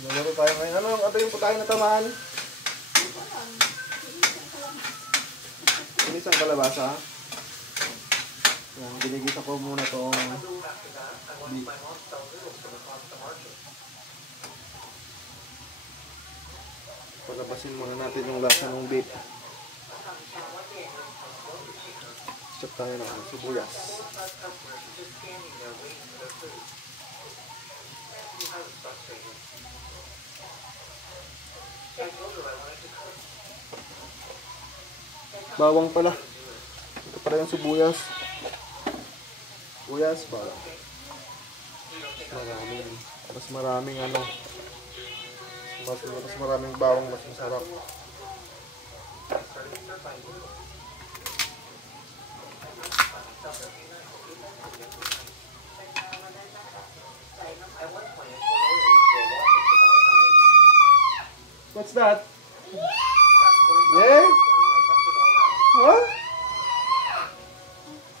Nalaro tayo ngayon. Ano yung putahe na tamaan? Isang kalabasa. Yan, ginigisa ko muna itong beef. Palabasin muna natin yung lasa ng beef. Chop tayo ng sibuyas. Bawang pala. Ito pala yung sibuyas. Sibuyas, bawang. Mas maraming ano. Mas maraming bawang, mas masarap. What's that? Yeah? What?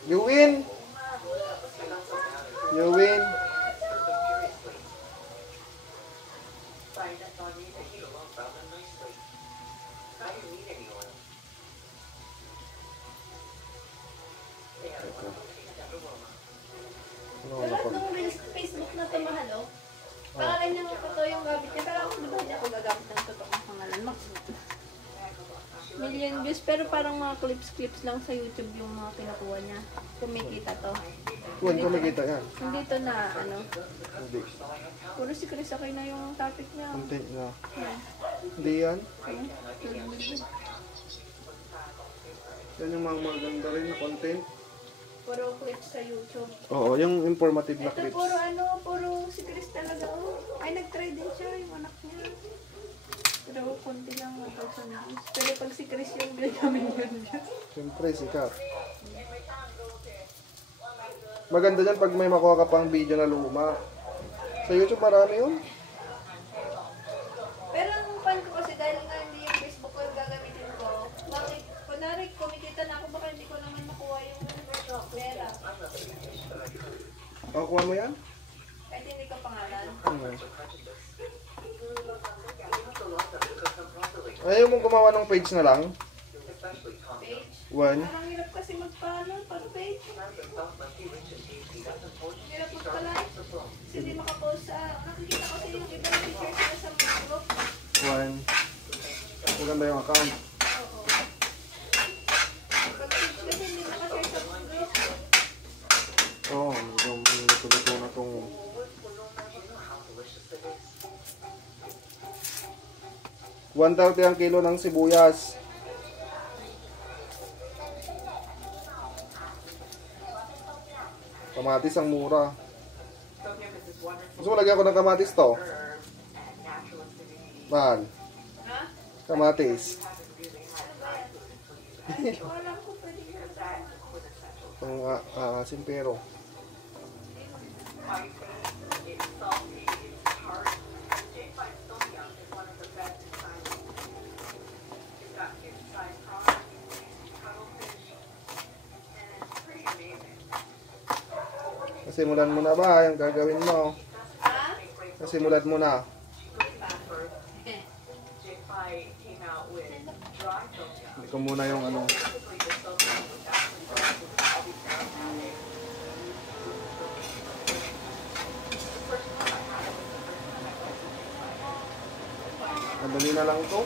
You win? You win? Facebook na ito, mahal, oh. Pangalan niya ko to yung gamit niya. Pero ako, di ba hindi ako gagamit ng totoong pangalan? Million views, pero parang mga clips lang sa YouTube yung mga pinakuha niya. Kumikita to. Kumikita yan. Hindi to na, ano? Hindi. Puro si Chris okay na yung topic niya. Content na. Yeah. Hindi yan. Yan yung mga maganda rin na content. Puro clips sa YouTube. Oo, yung informative na Ito clips. puro si Chris talaga. Oh. Ay, nag-try din siya, yung anak niya. Pero konti lang mga personages. Pero pag si Chris yung gagawin yun dyan. Siyempre, sikat. Maganda dyan pag may makuha ka pang video na luma. Sa YouTube marami yun. Pero ang fan ko kasi dahil nga hindi yung Facebook ko yung gagamitin ko, bakit, kunwari, kumikita na ako, baka hindi ko naman makuha yung pera. Kuha mo yan? Kahit hindi ko pangalan. Ayaw mong gumawa ng page na lang? Page? One. Parang hirap kasi magpaano, paano page? Hirap magpa-live. Kasi hindi makapost sa, nakikita kasi yung iba na picture sila sa mga group. One. Maganda yung account. Oo. Pag page kasi hindi makashare sa mga group. Oo, luto na itong... 130 ang kilo ng sibuyas. Kamatis ang mura. Gusto mo lagyan ko ng kamatis to? Mahal. Kamatis. Itong simpero. Simulan mo na ba yung gagawin mo? Simulan mo na. Hindi ko muna yung ano. Madali na lang ito.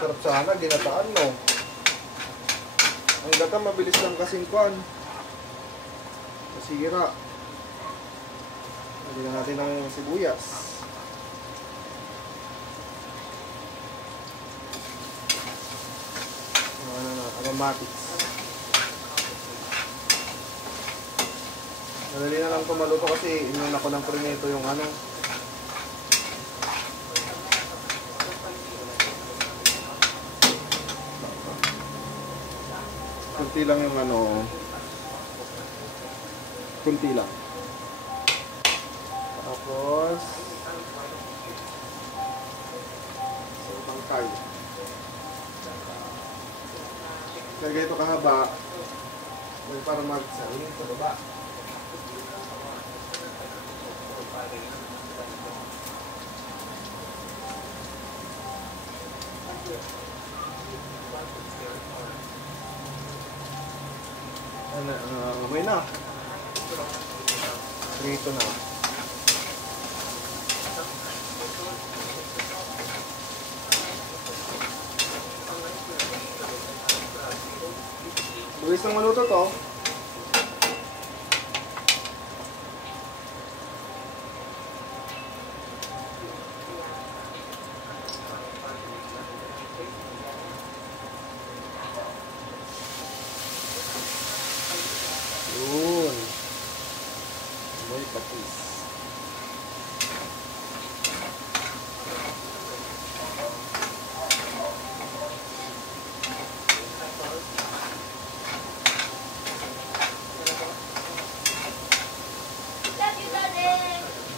Sarap sana, ginataan no. Ang gata mabilis lang kasing kuan. Masira. Lagyan natin ng sibuyas. Aromatics. Madali na lang ito maluto kasi inuna ko ng prinito yung ano. Kunti lang yung ano. Kunti lang. Tapos tangkay. Kaya ito kahaba. Okay, para mag-saling sa baba. Umay na. Rito na. Buwis ng maluto to. Yun. May patis.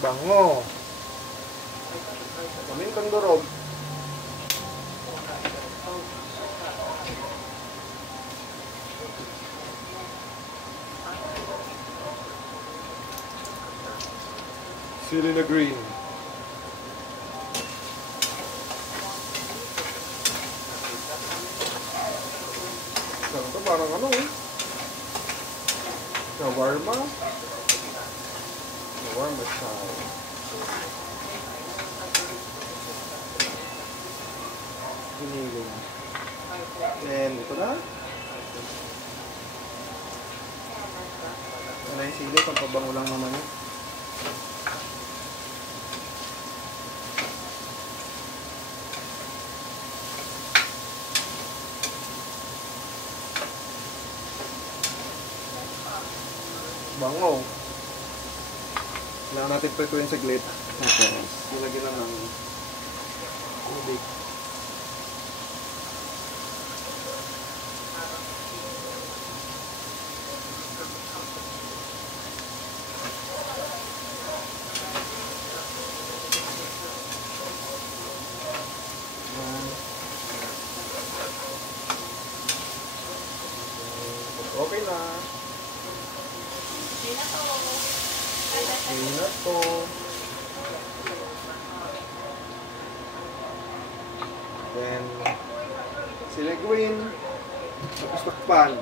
Bango. Kamin kang durog. Sili na green. Ito parang ano eh. Shawarma. Shawarma style. Giniling. Then ito na. Ano yung sili? Pampabango lang naman yun. Bango. Kailangan natin prituin saglit. Tapos, ilagyan na ng tubig. Okay na. Okay na to. Then, sili green. Tapos takpan.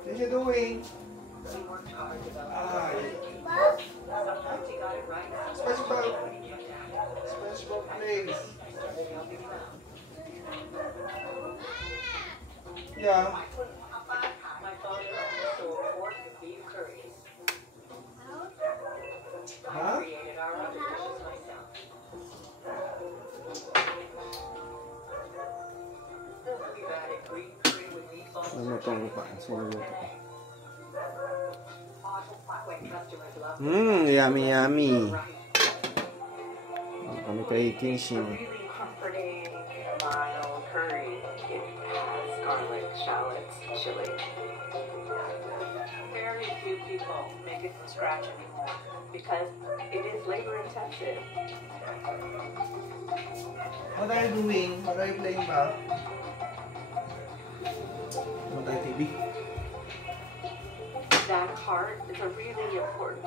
What are you doing? SpongeBob. SpongeBob plays. Yeah. Huh? Ano itong lupain? Sinuluto ko. Yummy, yummy. Kami kay Kinshin. Comforting, mild curry. It has garlic, shallots, chili. Very few people make it from scratch anymore because it is labor intensive. What are you doing? What are you playing ba? Ano tayo TV? That heart is a really important part.